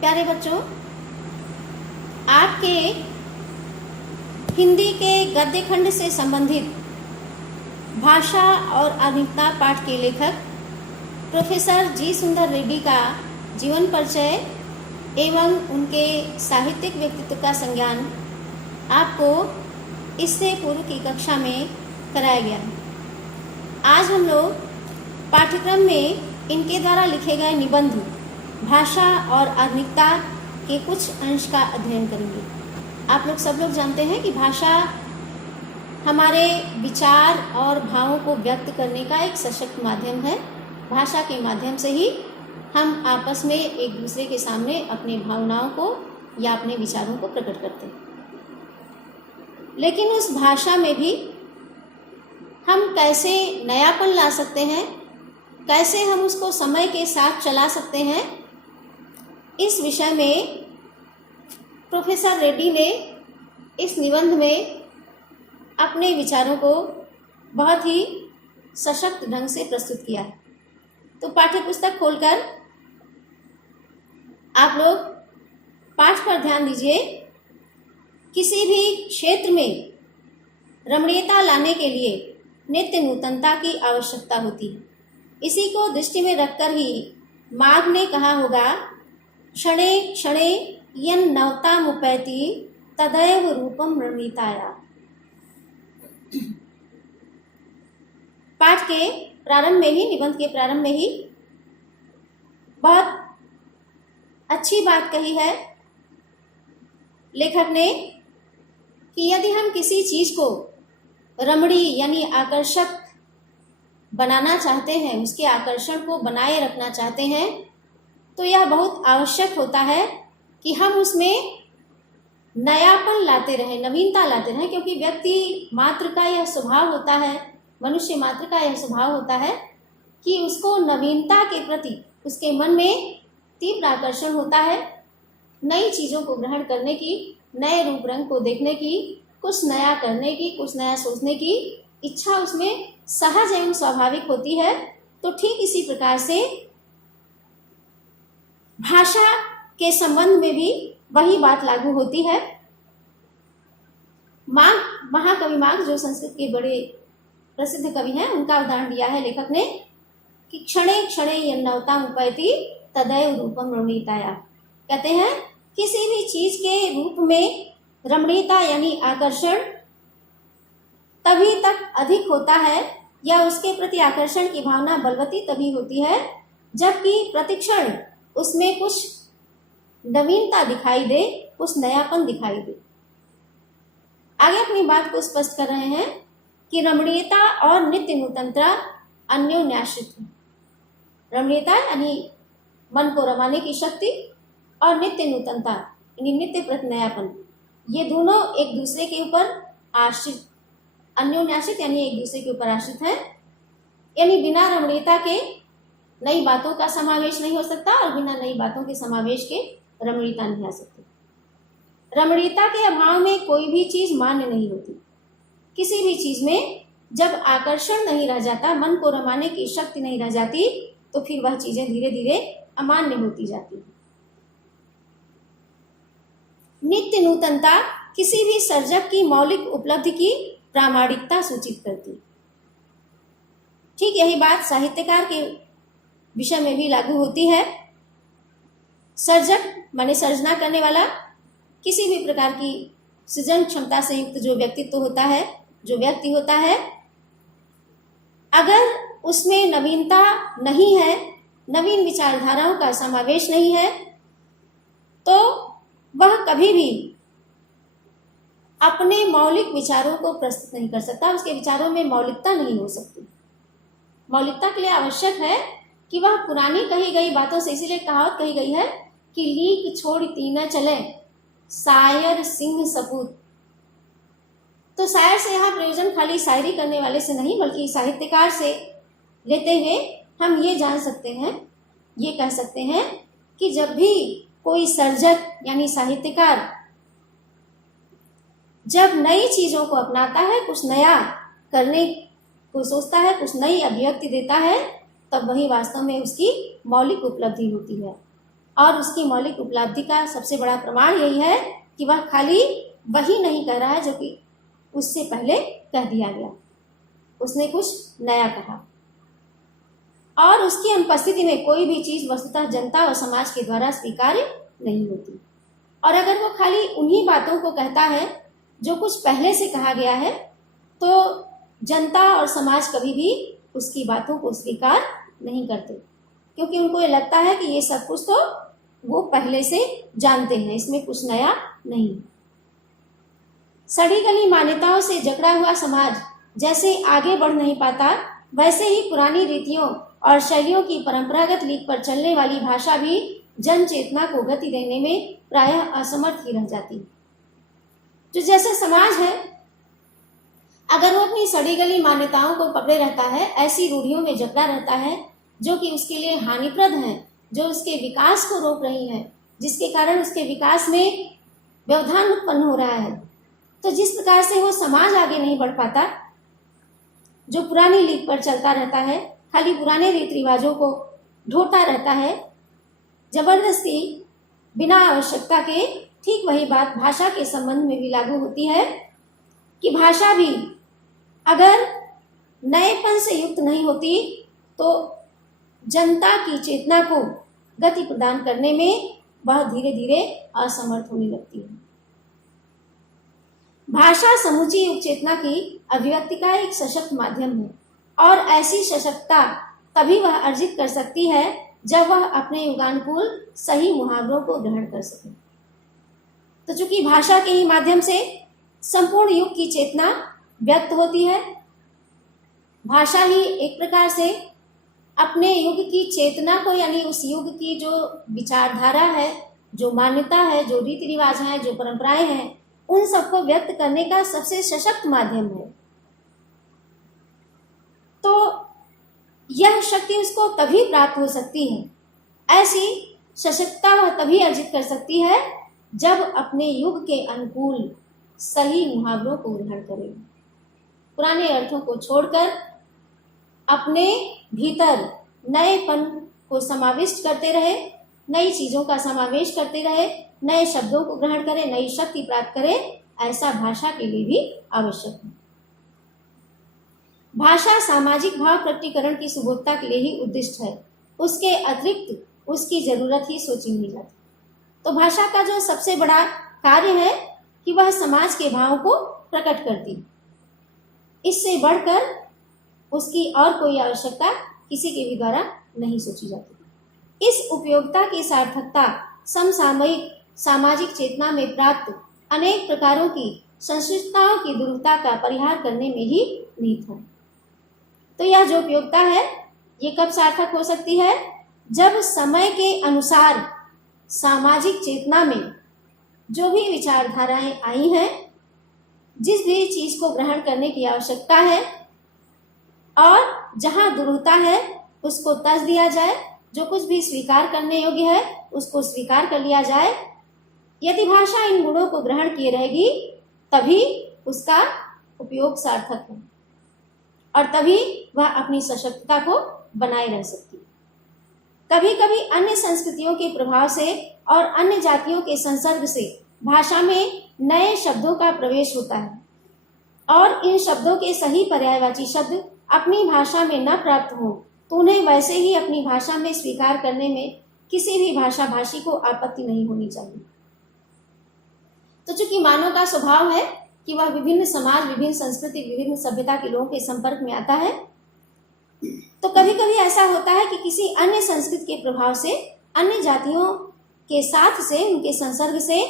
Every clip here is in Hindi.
प्यारे बच्चों, आपके हिंदी के गद्य खंड से संबंधित भाषा और आधुनिकता पाठ के लेखक प्रोफेसर जी सुंदर रेड्डी का जीवन परिचय एवं उनके साहित्यिक व्यक्तित्व का संज्ञान आपको इससे पूर्व की कक्षा में कराया गया है। आज हम लोग पाठ्यक्रम में इनके द्वारा लिखे गए निबंध भाषा और आधुनिकता के कुछ अंश का अध्ययन करेंगे। आप लोग सब लोग जानते हैं कि भाषा हमारे विचार और भावों को व्यक्त करने का एक सशक्त माध्यम है। भाषा के माध्यम से ही हम आपस में एक दूसरे के सामने अपने भावनाओं को या अपने विचारों को प्रकट करते हैं। लेकिन उस भाषा में भी हम कैसे नयापन ला सकते हैं, कैसे हम उसको समय के साथ चला सकते हैं, इस विषय में प्रोफेसर रेड्डी ने इस निबंध में अपने विचारों को बहुत ही सशक्त ढंग से प्रस्तुत किया है। तो पाठ्य पुस्तक खोलकर आप लोग पाठ पर ध्यान दीजिए। किसी भी क्षेत्र में रमणीयता लाने के लिए नित्य नूतनता की आवश्यकता होती है। इसी को दृष्टि में रखकर ही माघ ने कहा होगा, क्षणे क्षणे यन नवतामुपैति तदैव रूपम रमणीयताया। पाठ के प्रारंभ में ही, निबंध के प्रारंभ में ही बहुत अच्छी बात कही है लेखक ने कि यदि हम किसी चीज को रमणीय यानी आकर्षक बनाना चाहते हैं, उसके आकर्षण को बनाए रखना चाहते हैं, तो यह बहुत आवश्यक होता है कि हम उसमें नयापन लाते रहें, नवीनता लाते रहें। क्योंकि व्यक्ति मात्र का यह स्वभाव होता है, मनुष्य मात्र का यह स्वभाव होता है कि उसको नवीनता के प्रति उसके मन में तीव्र आकर्षण होता है। नई चीज़ों को ग्रहण करने की, नए रूप रंग को देखने की, कुछ नया करने की, कुछ नया सोचने की इच्छा उसमें सहज एवं स्वाभाविक होती है। तो ठीक इसी प्रकार से भाषा के संबंध में भी वही बात लागू होती है। माघ, महाकवि माघ जो संस्कृत के बड़े प्रसिद्ध कवि हैं, उनका उदाहरण दिया है लेखक ने कि क्षणे क्षणे यन्नवतामुपैति तदैव रूपम रमणीयताया। कहते हैं किसी भी चीज के रूप में रमणीयता यानी आकर्षण तभी तक अधिक होता है या उसके प्रति आकर्षण की भावना बलवती तभी होती है जबकि प्रतिक्षण उसमें कुछ नवीनता दिखाई दे, कुछ नयापन दिखाई दे। आगे अपनी बात को स्पष्ट कर रहे हैं कि रमणीयता और नित्य नूतनता अन्योन्याश्रित है। रमणीयता यानी मन को रमाने की शक्ति और नित्य नूतनता यानी नित्य प्रति नयापन, ये दोनों एक दूसरे के ऊपर आश्रित, अन्योन्याश्रित यानी एक दूसरे के ऊपर आश्रित है। यानी बिना रमणीयता के नई बातों का समावेश नहीं हो सकता और बिना नई बातों के समावेश के रमणीयता नहीं आ सकती। रमणीयता के अभाव में कोई भी चीज मान्य नहीं होती। किसी भी चीज में जब आकर्षण नहीं रह जाता, मन को रमाने की शक्ति नहीं रह जाती, तो फिर वह चीजें धीरे धीरे अमान्य होती जाती है। नित्य नूतनता किसी भी सर्जक की मौलिक उपलब्धि की प्रामाणिकता सूचित करती। ठीक यही बात साहित्यकार के विषय में भी लागू होती है। सर्जक माने सर्जना करने वाला, किसी भी प्रकार की सृजन क्षमता से युक्त जो व्यक्तित्व होता है, जो व्यक्ति होता है, अगर उसमें नवीनता नहीं है, नवीन विचारधाराओं का समावेश नहीं है, तो वह कभी भी अपने मौलिक विचारों को प्रस्तुत नहीं कर सकता। उसके विचारों में मौलिकता नहीं हो सकती। मौलिकता के लिए आवश्यक है कि वह पुरानी कही गई बातों से, इसीलिए कहावत कही गई है कि लीक छोड़ तीना चले शायर सिंह सपूत। तो शायर से यहाँ प्रयोजन खाली शायरी करने वाले से नहीं, बल्कि साहित्यकार से लेते हुए हम ये जान सकते हैं, ये कह सकते हैं कि जब भी कोई सर्जक यानी साहित्यकार जब नई चीजों को अपनाता है, कुछ नया करने को सोचता है, कुछ नई अभिव्यक्ति देता है, तब वही वास्तव में उसकी मौलिक उपलब्धि होती है। और उसकी मौलिक उपलब्धि का सबसे बड़ा प्रमाण यही है कि वह खाली वही नहीं कह रहा है जो कि उससे पहले कह दिया गया, उसने कुछ नया कहा। और उसकी अनुपस्थिति में कोई भी चीज वस्तुतः जनता और समाज के द्वारा स्वीकार्य नहीं होती। और अगर वो खाली उन्हीं बातों को कहता है जो कुछ पहले से कहा गया है, तो जनता और समाज कभी भी उसकी बातों को स्वीकार नहीं करते, क्योंकि उनको ये लगता है कि ये सब कुछ तो वो पहले से जानते हैं, इसमें कुछ नया नहीं। सड़ी गली मान्यताओं से जकड़ा हुआ समाज जैसे आगे बढ़ नहीं पाता, वैसे ही पुरानी रीतियों और शैलियों की परंपरागत लीक पर चलने वाली भाषा भी जन चेतना को गति देने में प्रायः असमर्थ ही रह जाती। जो जैसे समाज है, अगर वो अपनी सड़ी गली मान्यताओं को पकड़े रहता है, ऐसी रूढ़ियों में जकड़ा रहता है जो कि उसके लिए हानिप्रद हैं, जो उसके विकास को रोक रही है, जिसके कारण उसके विकास में व्यवधान उत्पन्न हो रहा है, तो जिस प्रकार से वो समाज आगे नहीं बढ़ पाता, जो पुरानी लीक पर चलता रहता है, खाली पुराने रीति रिवाजों को ढोता रहता है जबरदस्ती बिना आवश्यकता के, ठीक वही बात भाषा के संबंध में भी लागू होती है कि भाषा भी अगर नएपन से युक्त नहीं होती तो जनता की चेतना को गति प्रदान करने में वह धीरे धीरे असमर्थ होने लगती है। भाषा समूची युग चेतना की अभिव्यक्ति का एक सशक्त माध्यम है, और ऐसी सशक्तता तभी वह अर्जित कर सकती है जब वह अपने युगानुकूल सही मुहावरों को ग्रहण कर सके। तो चूंकि भाषा के ही माध्यम से संपूर्ण युग की चेतना व्यक्त होती है, भाषा ही एक प्रकार से अपने युग की चेतना को, यानी उस युग की जो विचारधारा है, जो मान्यता है, जो रीति रिवाज है, जो परंपराएं हैं, उन सबको व्यक्त करने का सबसे सशक्त माध्यम है। तो यह शक्ति उसको तभी प्राप्त हो सकती है, ऐसी सशक्तता वह तभी अर्जित कर सकती है जब अपने युग के अनुकूल सही मुहावरों को ग्रहण करे, पुराने अर्थों को छोड़कर अपने भीतर नएपन को समाविष्ट करते रहे, नई चीजों का समावेश करते रहे, नए शब्दों को ग्रहण करे, नई शक्ति प्राप्त करे, ऐसा भाषा के लिए भी आवश्यक है। भाषा सामाजिक भाव प्रकटीकरण की सुबोधता के लिए ही उद्दिष्ट है, उसके अतिरिक्त उसकी जरूरत ही सोची नहीं जाती। तो भाषा का जो सबसे बड़ा कार्य है कि वह समाज के भावों को प्रकट करती, इससे बढ़कर उसकी और कोई आवश्यकता किसी के भी द्वारा नहीं सोची जाती। इस उपयोगिता की सार्थकता समसामयिक सामाजिक चेतना में प्राप्त अनेक प्रकारों की संश्लिष्टताओं की दुर्गता का परिहार करने में ही निहित है। तो यह जो उपयोगिता है, ये कब सार्थक हो सकती है? जब समय के अनुसार सामाजिक चेतना में जो भी विचारधाराएं आई हैं, जिस भी चीज को ग्रहण करने की आवश्यकता है, और जहां दुर्गता है उसको तज दिया जाए, जो कुछ भी स्वीकार करने योग्य है उसको स्वीकार कर लिया जाए। यदि भाषा इन गुणों को ग्रहण किए रहेगी, तभी उसका उपयोग सार्थक है और तभी वह अपनी सशक्तता को बनाए रह सकती है। कभी कभी अन्य संस्कृतियों के प्रभाव से और अन्य जातियों के संसर्ग से भाषा में नए शब्दों का प्रवेश होता है, और इन शब्दों के सही पर्यायवाची शब्द अपनी भाषा में न प्राप्त हो तो उन्हें वैसे ही अपनी भाषा में स्वीकार करने में किसी भी भाषा भाषी को आपत्ति नहीं होनी चाहिए। तो चूंकि मानव का स्वभाव है कि वह विभिन्न समाज, विभिन्न संस्कृति, विभिन्न सभ्यता के लोगों के संपर्क में आता है, तो कभी कभी ऐसा होता है कि किसी अन्य संस्कृति के प्रभाव से, अन्य जातियों के साथ से, उनके संसर्ग से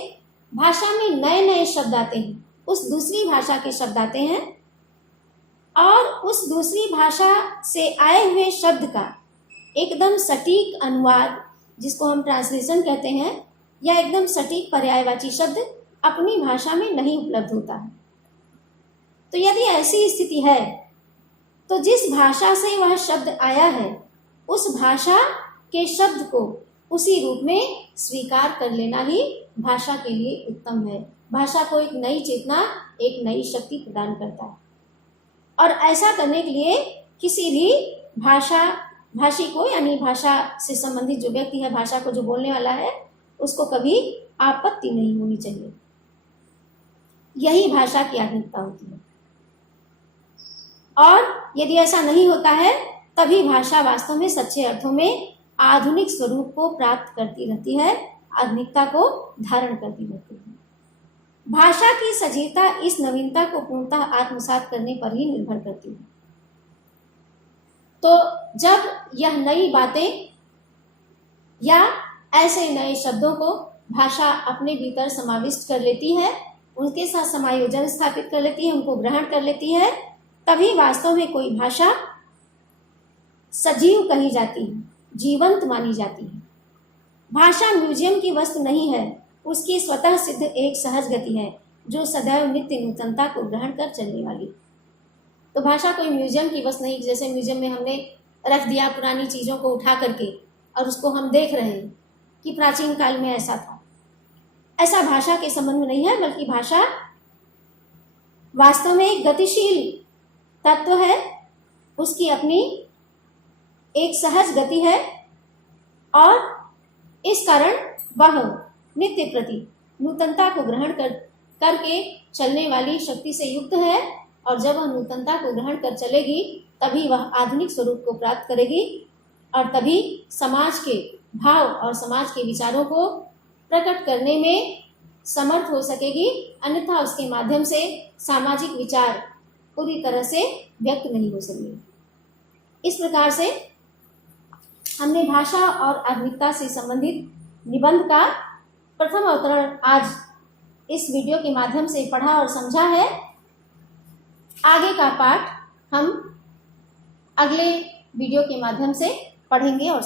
भाषा में नए नए शब्द आते हैं, उस दूसरी भाषा के शब्द आते हैं, और उस दूसरी भाषा से आए हुए शब्द का एकदम सटीक अनुवाद, जिसको हम ट्रांसलेशन कहते हैं, या एकदम सटीक पर्यायवाची शब्द अपनी भाषा में नहीं उपलब्ध होता है। तो यदि ऐसी स्थिति है तो जिस भाषा से वह शब्द आया है, उस भाषा के शब्द को उसी रूप में स्वीकार कर लेना ही भाषा के लिए उत्तम है। भाषा को एक नई चेतना, एक नई शक्ति प्रदान करता है, और ऐसा करने के लिए किसी भी भाषा भाषी को यानी भाषा से संबंधित जो व्यक्ति है, भाषा को जो बोलने वाला है, उसको कभी आपत्ति नहीं होनी चाहिए। यही भाषा की आधुनिकता होती है। और यदि ऐसा नहीं होता है तभी भाषा वास्तव में सच्चे अर्थों में आधुनिक स्वरूप को प्राप्त करती रहती है, आधुनिकता को धारण करती रहती है। भाषा की सजीवता इस नवीनता को पूर्णतः आत्मसात करने पर ही निर्भर करती है। तो जब यह नई बातें या ऐसे नए शब्दों को भाषा अपने भीतर समाविष्ट कर लेती है, उनके साथ समायोजन स्थापित कर लेती है, उनको ग्रहण कर लेती है, तभी वास्तव में कोई भाषा सजीव कही जाती है, जीवंत मानी जाती है। भाषा म्यूजियम की वस्तु नहीं है, उसकी स्वतः सिद्ध एक सहज गति है जो सदैव नित्य नूतनता को ग्रहण कर चलने वाली। तो भाषा कोई म्यूजियम की वस्तु नहीं, जैसे म्यूजियम में हमने रख दिया पुरानी चीज़ों को उठा करके और उसको हम देख रहे हैं कि प्राचीन काल में ऐसा था। ऐसा भाषा के संबंध में नहीं है, बल्कि भाषा वास्तव में एक गतिशील तत्व है, उसकी अपनी एक सहज गति है और इस कारण वह नित्य प्रति नूतनता को ग्रहण करके चलने वाली शक्ति से युक्त है। और जब वह नूतनता को ग्रहण कर चलेगी तभी वह आधुनिक स्वरूप को प्राप्त करेगी और तभी समाज के भाव और समाज के विचारों को प्रकट करने में समर्थ हो सकेगी, अन्यथा उसके माध्यम से सामाजिक विचार पूरी तरह से व्यक्त नहीं हो सकेंगे। इस प्रकार से हमने भाषा और आधुनिकता से संबंधित निबंध का प्रथम अवतरण आज इस वीडियो के माध्यम से पढ़ा और समझा है। आगे का पाठ हम अगले वीडियो के माध्यम से पढ़ेंगे और